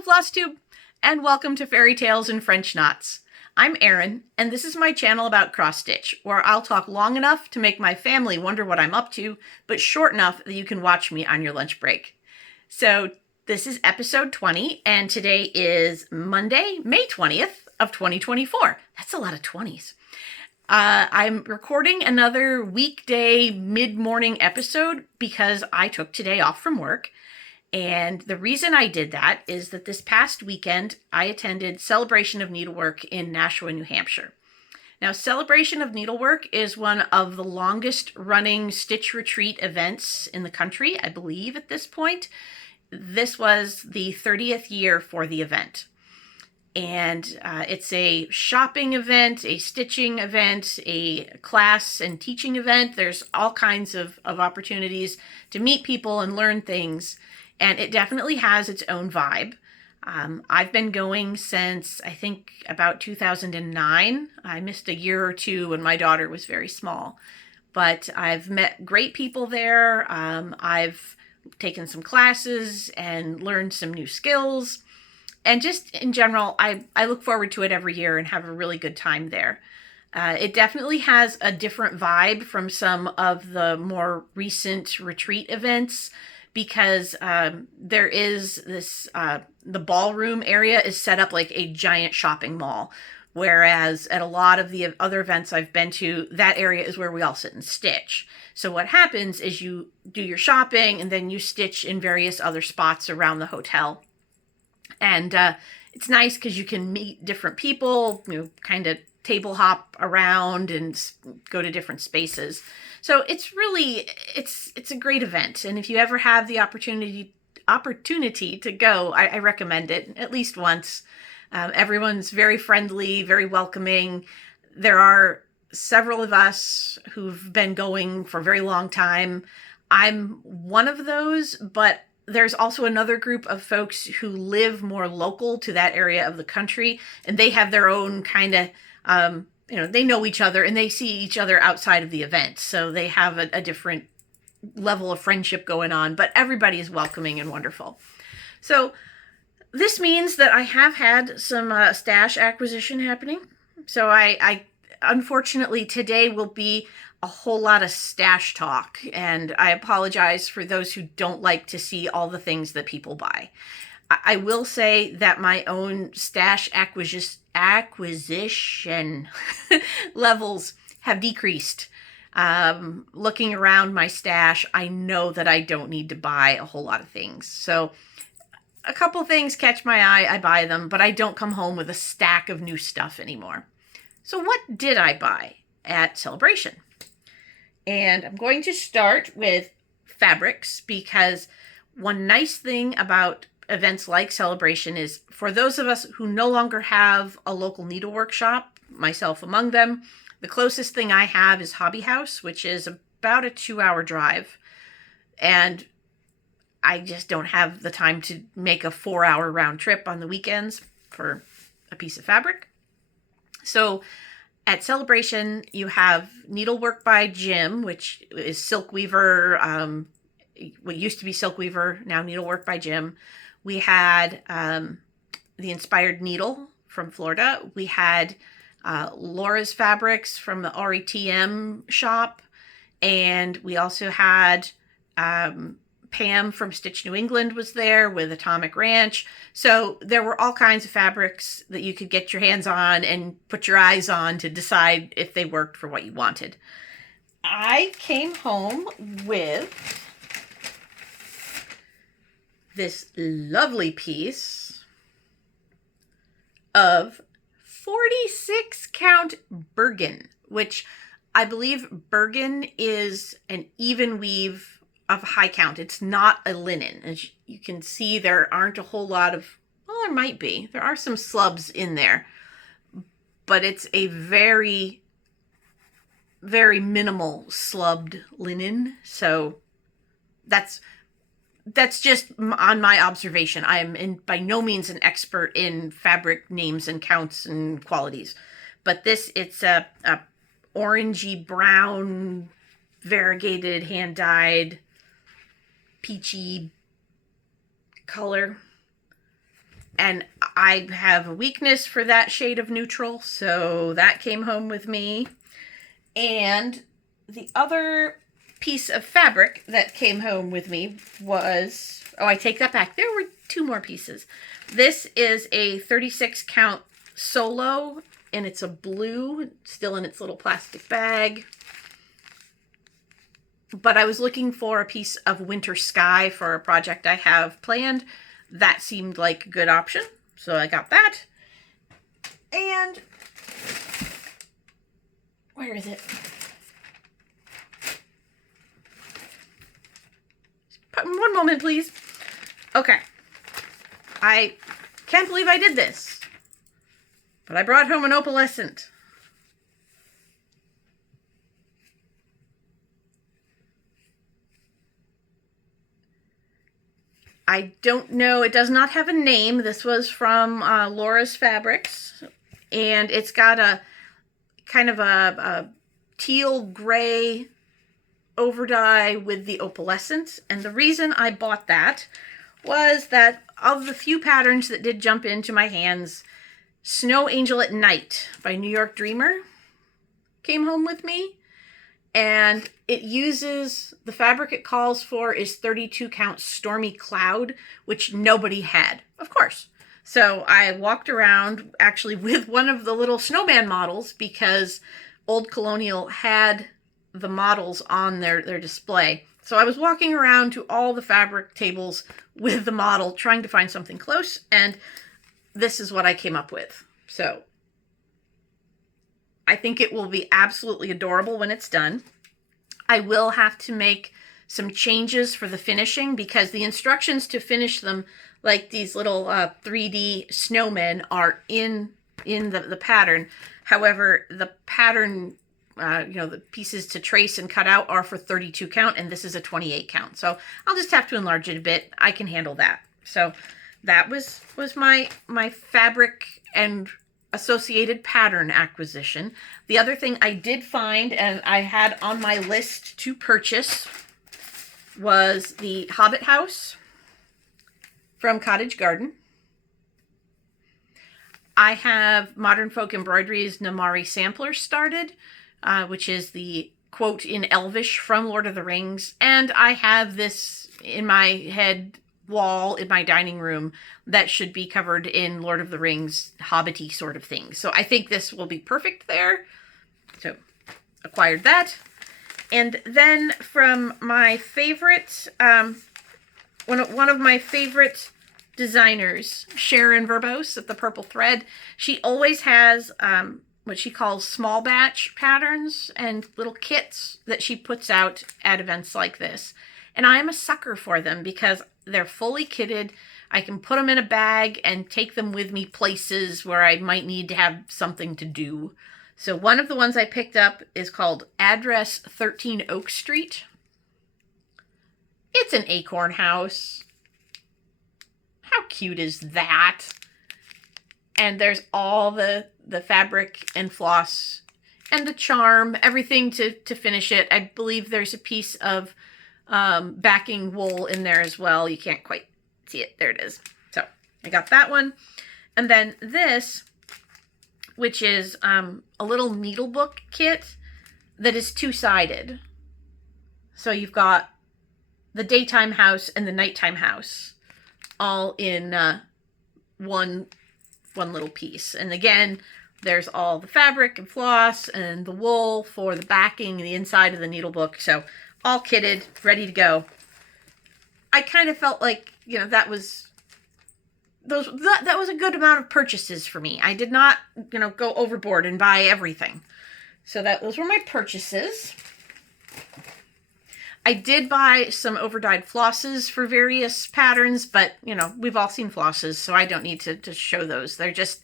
Hello, FlossTube, and welcome to Fairy Tales and French Knots. I'm Erin, and this is my channel about cross-stitch, where I'll talk long enough to make my family wonder what I'm up to, but short enough that you can watch me on your lunch break. So this is episode 20, and today is Monday, May 20th of 2024. That's a lot of 20s. I'm recording another weekday mid-morning episode because I took today off from work. And the reason I did that is that this past weekend, I attended Celebration of Needlework in Nashua, New Hampshire. Now, Celebration of Needlework is one of the longest running stitch retreat events in the country, I believe, at this point. This was the 30th year for the event. And it's a shopping event, a stitching event, a class and teaching event. There's all kinds of opportunities to meet people and learn things. And it definitely has its own vibe. I've been going since, I think, about 2009. I missed a year or two when my daughter was very small. But I've met great people there. I've taken some classes and learned some new skills. And just in general, I look forward to it every year and have a really good time there. It definitely has a different vibe from some of the more recent retreat events, because there is this, the ballroom area is set up like a giant shopping mall. Whereas at a lot of the other events I've been to, that area is where we all sit and stitch. So what happens is you do your shopping and then you stitch in various other spots around the hotel. And it's nice because you can meet different people, kind of table hop around and go to different spaces. So it's really, it's a great event. And if you ever have the opportunity to go, I recommend it at least once. Everyone's very friendly, very welcoming. There are several of us who've been going for a very long time. I'm one of those, but there's also another group of folks who live more local to that area of the country, and they have their own kind of, they know each other and they see each other outside of the event. So they have a different level of friendship going on, but everybody is welcoming and wonderful. So this means that I have had some stash acquisition happening. So I unfortunately today will be a whole lot of stash talk, and I apologize for those who don't like to see all the things that people buy. I will say that my own stash acquisition levels have decreased. Looking around my stash, I know that I don't need to buy a whole lot of things. So a couple things catch my eye, I buy them, but I don't come home with a stack of new stuff anymore. So what did I buy at Celebration? And I'm going to start with fabrics, because one nice thing about events like Celebration is, for those of us who no longer have a local needlework shop, myself among them, the closest thing I have is Hobby House, which is about a 2-hour drive. And I just don't have the time to make a 4-hour round trip on the weekends for a piece of fabric. So at Celebration, you have Needlework by Jim, which is Silk Weaver, what used to be Silk Weaver, now Needlework by Jim. We had the Inspired Needle from Florida. We had Laura's Fabrics from the RETM shop. And we also had Pam from Stitch New England was there with Atomic Ranch. So there were all kinds of fabrics that you could get your hands on and put your eyes on to decide if they worked for what you wanted. I came home with this lovely piece of 46 count Bergen, which I believe Bergen is an even weave of high count. It's not a linen. As you can see, there aren't a whole lot of, well, there might be. There are some slubs in there, but it's a very, very minimal slubbed linen. So that's just on my observation. I am by no means an expert in fabric names and counts and qualities, but it's a orangey brown, variegated, hand dyed, peachy color. And I have a weakness for that shade of neutral, so that came home with me. And the other piece of fabric that came home with me was, oh, I take that back. There were 2 more pieces. This is a 36 count solo, and it's a blue, still in its little plastic bag. But I was looking for a piece of winter sky for a project I have planned. That seemed like a good option, so I got that. And where is it? One moment, please. Okay. I can't believe I did this, but I brought home an opalescent. I don't know. It does not have a name. This was from Laura's Fabrics, and it's got a kind of a teal gray overdye with the opalescent. And the reason I bought that was that of the few patterns that did jump into my hands, Snow Angel at Night by New York Dreamer came home with me. And it uses, the fabric it calls for is 32 count Stormy Cloud, which nobody had, of course. So I walked around actually with one of the little snowman models because Old Colonial had the models on their display. So I was walking around to all the fabric tables with the model trying to find something close, and this is what I came up with. So I think it will be absolutely adorable when it's done. I will have to make some changes for the finishing because the instructions to finish them, like these little 3D snowmen, are in the pattern. However, the pattern, the pieces to trace and cut out are for 32 count, and this is a 28 count. So I'll just have to enlarge it a bit. I can handle that. So that was my fabric and associated pattern acquisition. The other thing I did find and I had on my list to purchase was the Hobbit House from Cottage Garden. I have Modern Folk Embroidery's Namari Sampler started, which is the quote in Elvish from Lord of the Rings. And I have this in my head wall in my dining room that should be covered in Lord of the Rings hobbity sort of thing. So I think this will be perfect there. So acquired that. And then from my favorite, one of my favorite designers, Sharon Verbose at the Purple Thread, she always has what she calls small batch patterns and little kits that she puts out at events like this. And I'm a sucker for them because they're fully kitted. I can put them in a bag and take them with me places where I might need to have something to do. So one of the ones I picked up is called Address 13 Oak Street. It's an acorn house. How cute is that? And there's all the fabric and floss and the charm, everything to finish it. I believe there's a piece of backing wool in there as well. You can't quite see it. There it is. So I got that one. And then this, which is a little needle book kit that is two-sided. So you've got the daytime house and the nighttime house all in one little piece. And again, there's all the fabric and floss and the wool for the backing and the inside of the needle book. So all kitted, ready to go. I kind of felt like, that was a good amount of purchases for me. I did not, go overboard and buy everything. So those were my purchases. I did buy some overdyed flosses for various patterns, but, we've all seen flosses, so I don't need to show those. They're just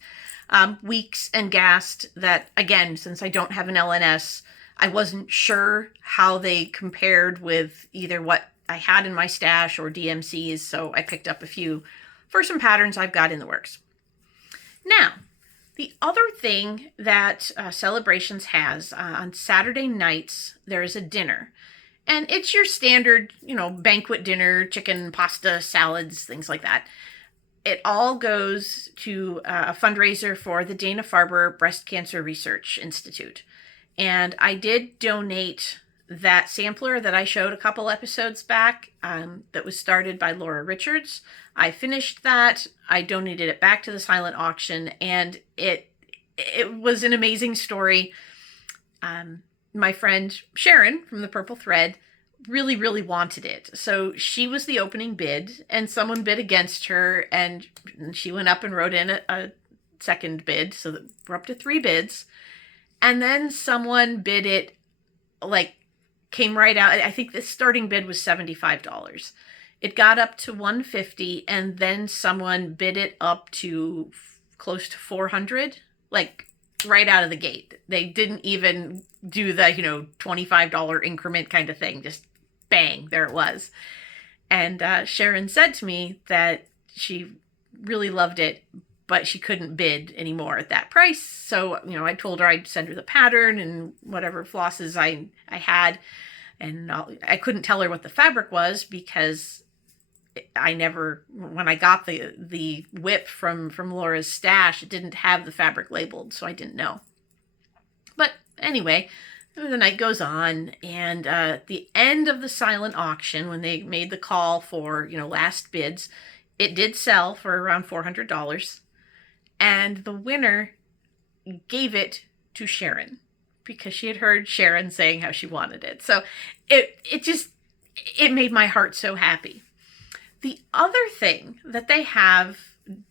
Weeks and Gast that, again, since I don't have an LNS, I wasn't sure how they compared with either what I had in my stash or DMCs, so I picked up a few for some patterns I've got in the works. Now, the other thing that Celebrations has, on Saturday nights, there is a dinner. And it's your standard, banquet dinner, chicken, pasta, salads, things like that. it all goes to a fundraiser for the Dana-Farber Breast Cancer Research Institute. And I did donate that sampler that I showed a couple episodes back, that was started by Laura Richards. I finished that. I donated it back to the silent auction, and it was an amazing story. My friend Sharon from the Purple Thread really, really wanted it. So she was the opening bid, and someone bid against her, and she went up and wrote in a second bid, so that we're up to 3 bids. And then someone bid it, like, came right out. I think the starting bid was $75. It got up to $150, and then someone bid it up to close to $400, like right out of the gate. They didn't even do the, $25 increment kind of thing. Just bang, there it was. And Sharon said to me that she really loved it, but she couldn't bid anymore at that price. So, I told her I'd send her the pattern and whatever flosses I had. And I couldn't tell her what the fabric was because when I got the whip from Laura's stash, it didn't have the fabric labeled, so I didn't know. But anyway, the night goes on, and at the end of the silent auction, when they made the call for, last bids, it did sell for around $400, and the winner gave it to Sharon because she had heard Sharon saying how she wanted it. So it made my heart so happy. The other thing that they have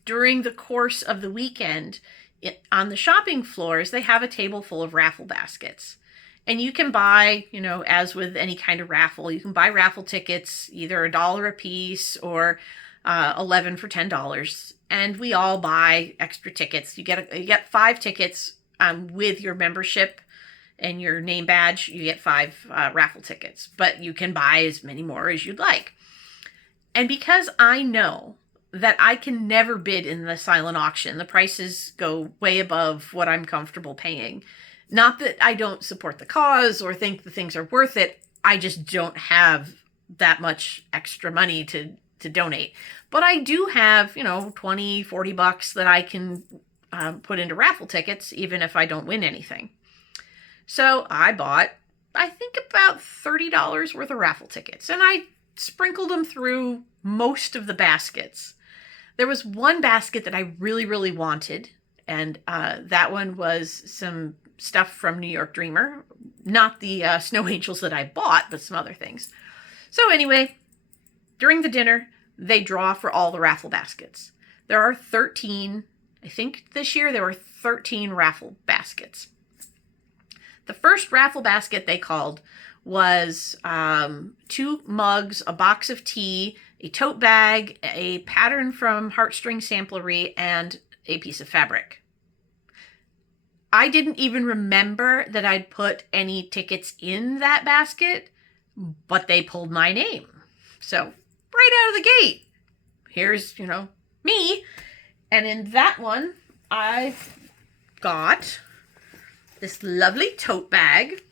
during the course of the weekend on the shopping floors, they have a table full of raffle baskets. And you can buy, as with any kind of raffle, you can buy raffle tickets, either $1 a piece or 11 for $10. And we all buy extra tickets. You get 5 tickets with your membership and your name badge. You get 5 raffle tickets, but you can buy as many more as you'd like. And because I know that I can never bid in the silent auction, the prices go way above what I'm comfortable paying. Not that I don't support the cause or think the things are worth it. I just don't have that much extra money to donate. But I do have, $20, $40 that I can put into raffle tickets, even if I don't win anything. So I bought, I think, about $30 worth of raffle tickets, and I sprinkled them through most of the baskets. There was one basket that I really, really wanted, and that one was some stuff from New York Dreamer. Not the snow angels that I bought, but some other things. So anyway, during the dinner, they draw for all the raffle baskets. There are 13, I think this year there were 13 raffle baskets. The first raffle basket they called was 2 mugs, a box of tea, a tote bag, a pattern from Heartstring Samplery, and a piece of fabric. I didn't even remember that I'd put any tickets in that basket, but they pulled my name. So right out of the gate, here's, me. And in that one, I got this lovely tote bag,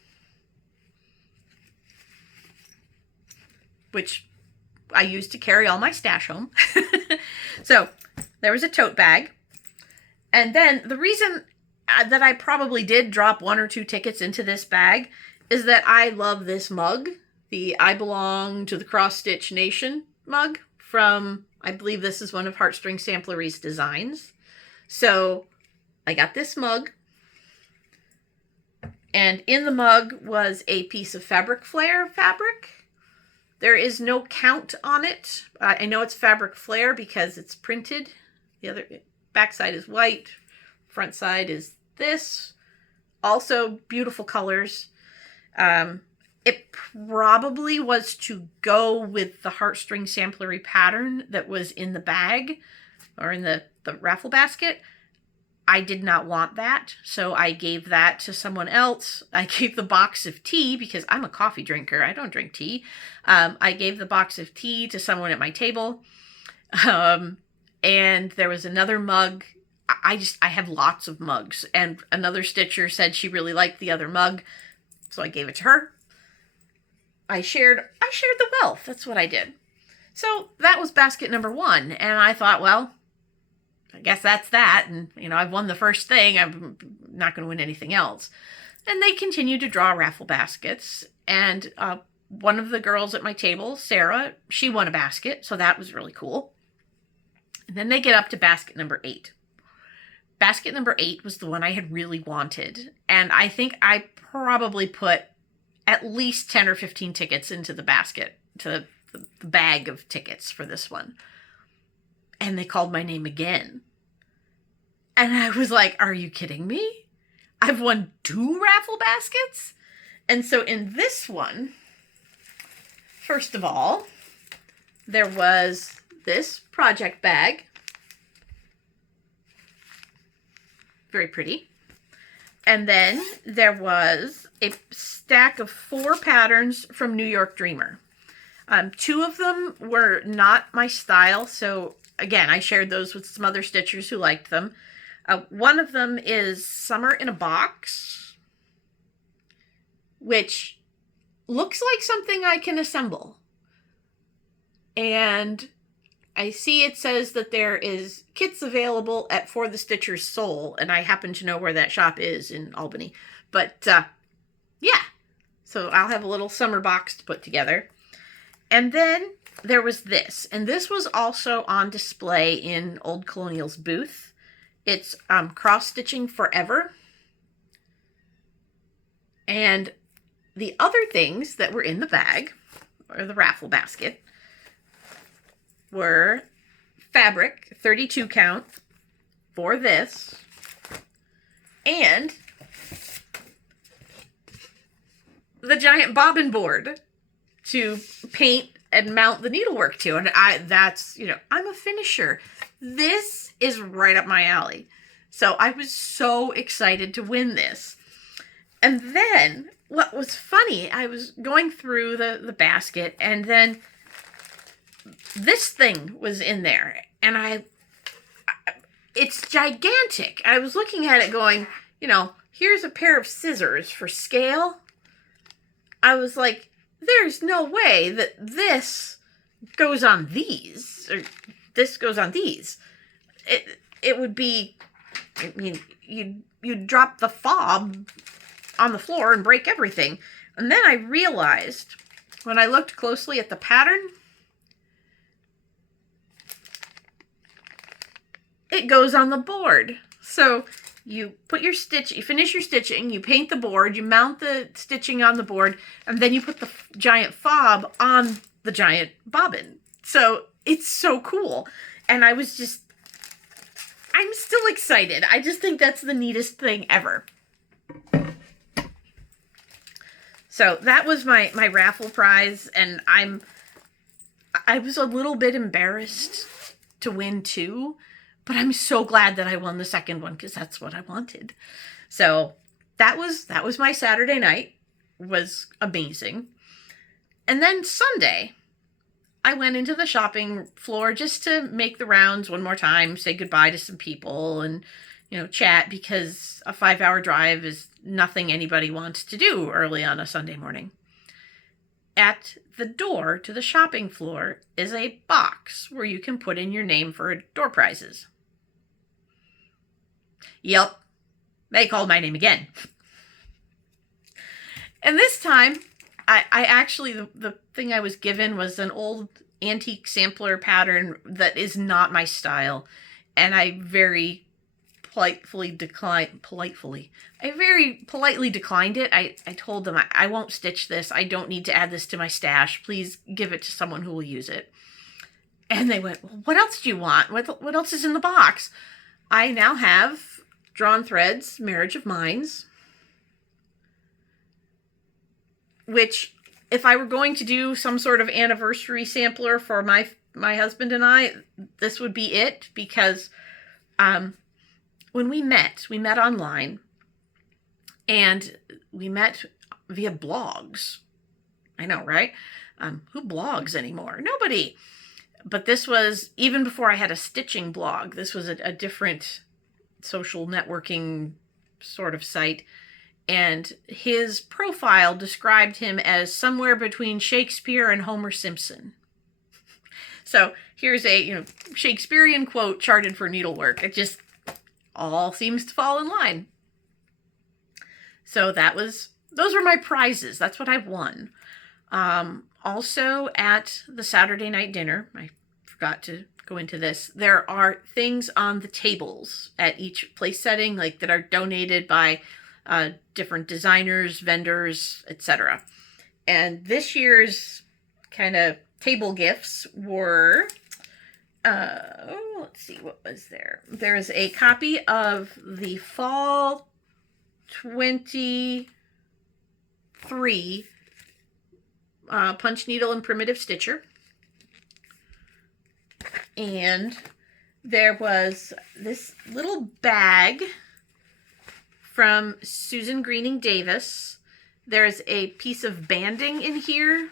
which I used to carry all my stash home. So there was a tote bag. And then the reason that I probably did drop 1 or 2 tickets into this bag is that I love this mug, the I Belong to the Cross Stitch Nation mug from, I believe this is one of Heartstring Samplery's designs. So I got this mug, and in the mug was a piece of fabric flare fabric. There is no count on it. I know it's fabric flare because it's printed. The other backside is white. Front side is this. Also beautiful colors. It probably was to go with the Heartstring Samplery pattern that was in the bag or in the raffle basket. I did not want that, so I gave that to someone else. I gave the box of tea because I'm a coffee drinker. I don't drink tea. I gave the box of tea to someone at my table. And there was another mug. I have lots of mugs, and another stitcher said she really liked the other mug, so I gave it to her. I shared the wealth. That's what I did. So that was basket number 1, and I thought, well, I guess that's that. And, I've won the first thing. I'm not going to win anything else. And they continue to draw raffle baskets. And one of the girls at my table, Sarah, she won a basket. So that was really cool. And then they get up to basket number 8. Basket number 8 was the one I had really wanted. And I think I probably put at least 10 or 15 tickets into the basket, to the bag of tickets for this one. And they called my name again. And I was like, are you kidding me? I've won 2 raffle baskets? And so in this one, first of all, there was this project bag. Very pretty. And then there was a stack of 4 patterns from New York Dreamer. 2 of them were not my style, so again, I shared those with some other stitchers who liked them. One of them is Summer in a Box, which looks like something I can assemble. And I see it says that there is kits available at For the Stitcher's Soul, and I happen to know where that shop is in Albany. But, yeah. So I'll have a little summer box to put together. And then there was this, and this was also on display in Old Colonial's booth. It's Cross Stitching Forever. And the other things that were in the bag, or the raffle basket, were fabric, 32 count, for this, and the giant bobbin board to paint and mount the needlework to. And that's, I'm a finisher. This is right up my alley. So I was so excited to win this. And then what was funny, I was going through the basket, and then this thing was in there, and it's gigantic. I was looking at it going, here's a pair of scissors for scale. I was like, there's no way that this goes on these, or this goes on these. It would be, you'd drop the fob on the floor and break everything. And then I realized, when I looked closely at the pattern, it goes on the board. So you put your stitch, you finish your stitching, you paint the board, you mount the stitching on the board, and then you put the giant fob on the giant bobbin. So it's so cool. And I'm still excited. I just think that's the neatest thing ever. So that was my raffle prize, and I was a little bit embarrassed to win 2, but I'm so glad that I won the second one, because that's what I wanted. So that was my Saturday night. It was amazing. And then Sunday, I went into the shopping floor just to make the rounds one more time, say goodbye to some people, and chat, because a 5-hour drive is nothing anybody wants to do early on a Sunday morning. At the door to the shopping floor is a box where you can put in your name for door prizes. Yep, they called my name again. And this time, I actually, the thing I was given was an old antique sampler pattern that is not my style. And I very politely declined it. I told them, I won't stitch this. I don't need to add this to my stash. Please give it to someone who will use it. And they went, well, what else do you want? What else is in the box? I now have Drawn Threads, Marriage of Minds, which, if I were going to do some sort of anniversary sampler for my husband and I, this would be it, because when we met online, and we met via blogs. I know, right? Who blogs anymore? Nobody. But this was, even before I had a stitching blog, this was a different social networking sort of site. And his profile described him as somewhere between Shakespeare and Homer Simpson. So here's a Shakespearean quote charted for needlework. It just all seems to fall in line. So those were my prizes. That's what I've won. Also at the Saturday night dinner, I forgot to go into this, there are things on the tables at each place setting, like that are donated by different designers, vendors, etc. And this year's kind of table gifts were, let's see, what was there? There's a copy of the Fall 23 Punch Needle and Primitive Stitcher. And there was this little bag from Susan Greening Davis. There's a piece of banding in here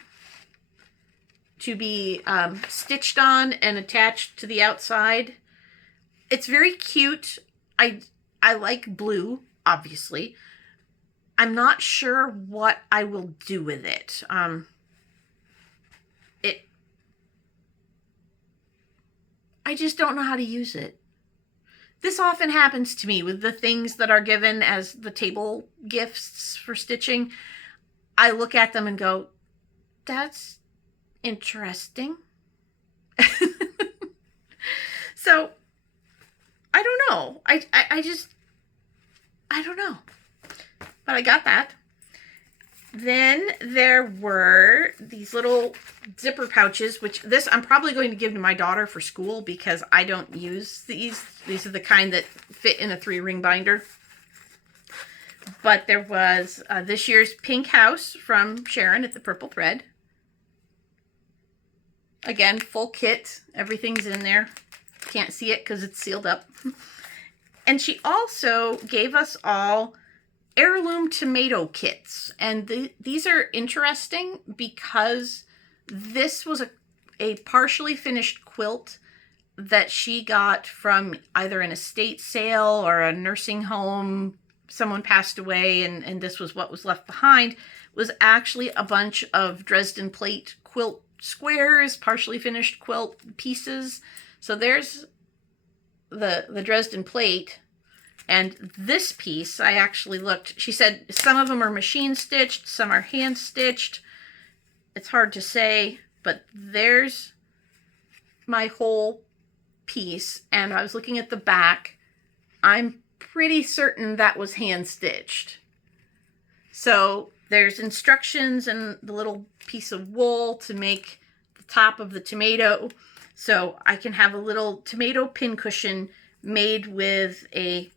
to be stitched on and attached to the outside. It's very cute. I like blue, obviously. I'm not sure what I will do with it. I just don't know how to use it. This often happens to me with the things that are given as the table gifts for stitching. I look at them and go, that's interesting. So, I don't know. I don't know. But I got that. Then there were these little zipper pouches, which I'm probably going to give to my daughter for school because I don't use these. These are the kind that fit in a 3-ring binder. But there was this year's Pink House from Sharon at the Purple Thread. Again, full kit. Everything's in there. Can't see it because it's sealed up. And she also gave us all heirloom tomato kits, and these are interesting because this was a partially finished quilt that she got from either an estate sale or a nursing home. Someone passed away and this was what was left behind. It was actually a bunch of Dresden plate quilt squares, partially finished quilt pieces. So there's the Dresden plate. And this piece, I actually looked, she said some of them are machine stitched, some are hand stitched. It's hard to say, but there's my whole piece. And I was looking at the back. I'm pretty certain that was hand stitched. So there's instructions and the little piece of wool to make the top of the tomato. So I can have a little tomato pincushion made with a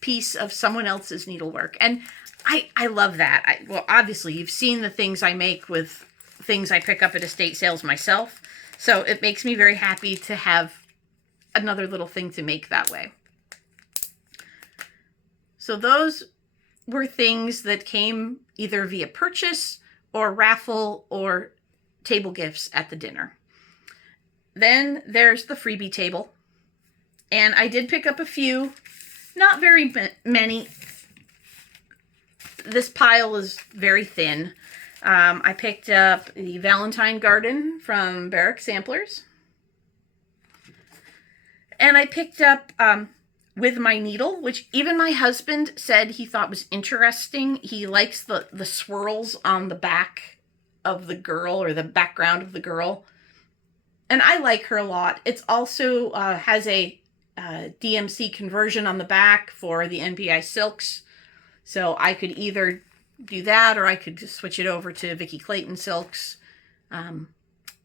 piece of someone else's needlework. And I love that. Well, obviously, you've seen the things I make with things I pick up at estate sales myself. So it makes me very happy to have another little thing to make that way. So those were things that came either via purchase or raffle or table gifts at the dinner. Then there's the freebie table. And I did pick up a few. Not very many. This pile is very thin. I picked up the Valentine Garden from Barrack Samplers. And I picked up With My Needle, which even my husband said he thought was interesting. He likes the swirls on the back of the girl or the background of the girl. And I like her a lot. It's also has a DMC conversion on the back for the NPI silks. So I could either do that or I could just switch it over to Vicki Clayton silks.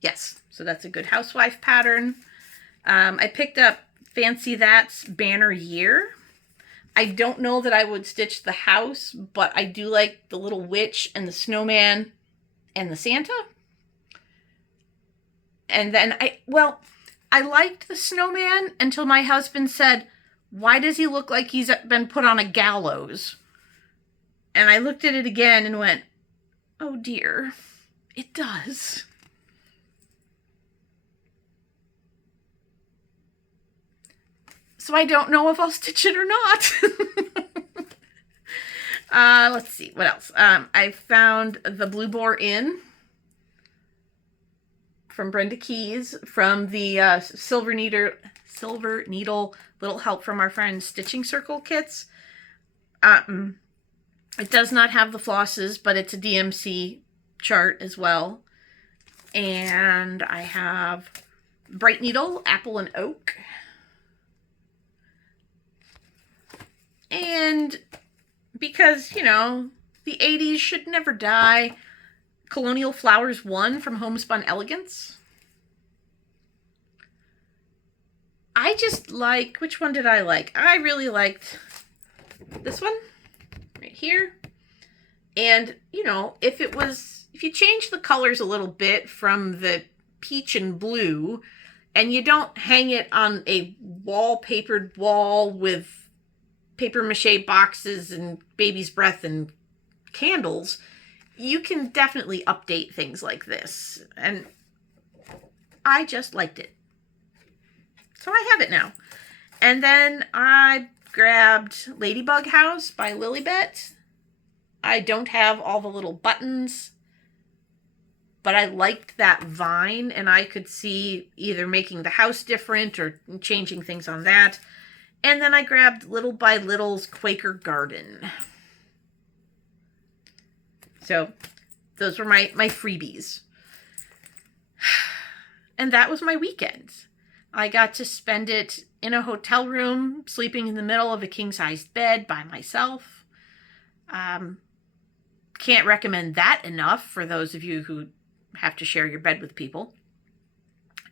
Yes, so that's a good housewife pattern. I picked up Fancy That's Banner Year. I don't know that I would stitch the house, but I do like the little witch and the snowman and the Santa. And then I liked the snowman until my husband said, why does he look like he's been put on a gallows? And I looked at it again and went, oh dear, it does. So I don't know if I'll stitch it or not. Let's see, what else? I found the Blue Boar Inn from Brenda Keys from the Silver Needle Little Help from Our Friends Stitching Circle kits. It does not have the flosses, but it's a DMC chart as well. And I have Bright Needle, Apple and Oak. And because, you know, the 80s should never die, Colonial Flowers 1 from Homespun Elegance. I just like, which one did I like? I really liked this one right here. And, you know, if you change the colors a little bit from the peach and blue, and you don't hang it on a wallpapered wall with paper mache boxes and baby's breath and candles, you can definitely update things like this. And I just liked it. So I have it now. And then I grabbed Ladybug House by Lilybet. I don't have all the little buttons, but I liked that vine, and I could see either making the house different or changing things on that. And then I grabbed Little by Little's Quaker Garden. So those were my freebies. And that was my weekend. I got to spend it in a hotel room, sleeping in the middle of a king-sized bed by myself. Can't recommend that enough for those of you who have to share your bed with people.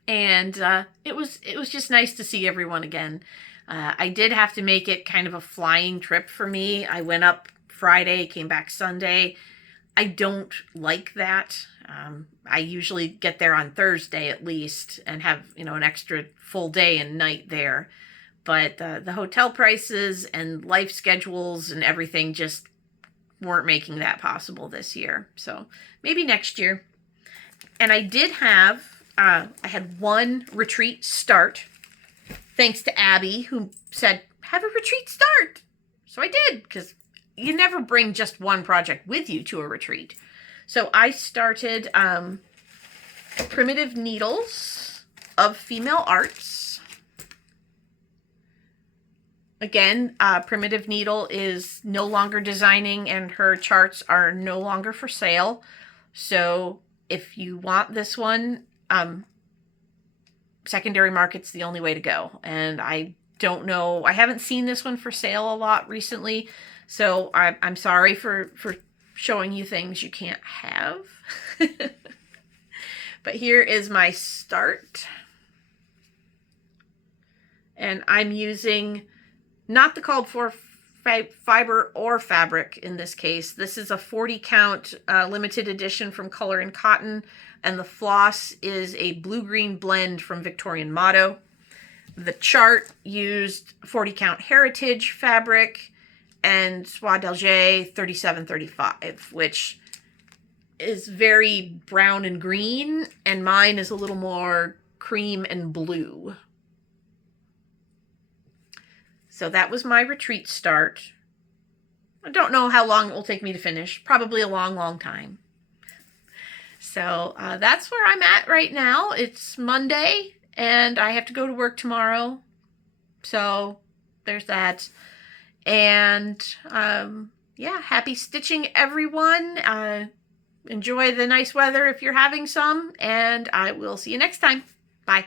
And it was just nice to see everyone again. I did have to make it kind of a flying trip for me. I went up Friday, came back Sunday. I don't like that. I usually get there on Thursday at least and have, you know, an extra full day and night there. But the hotel prices and life schedules and everything just weren't making that possible this year. So maybe next year. And I did have, I had one retreat start, thanks to Abby, who said, have a retreat start. So I did, because you never bring just one project with you to a retreat. So I started Primitive Needles of Female Arts. Again, Primitive Needle is no longer designing, and her charts are no longer for sale. So if you want this one, secondary market's the only way to go. And I don't know, I haven't seen this one for sale a lot recently, so I'm sorry for showing you things you can't have. But here is my start. And I'm using not the called for fiber or fabric in this case. This is a 40 count limited edition from Color and Cotton, and the floss is a blue-green blend from Victorian Motto. The chart used 40 count heritage fabric and Soie d'Alger 3735, which is very brown and green, and mine is a little more cream and blue. So that was my retreat start. I don't know how long it will take me to finish. Probably a long, long time. So that's where I'm at right now. It's Monday, and I have to go to work tomorrow. So there's that. And yeah, happy stitching, everyone. Enjoy the nice weather if you're having some, and I will see you next time. Bye.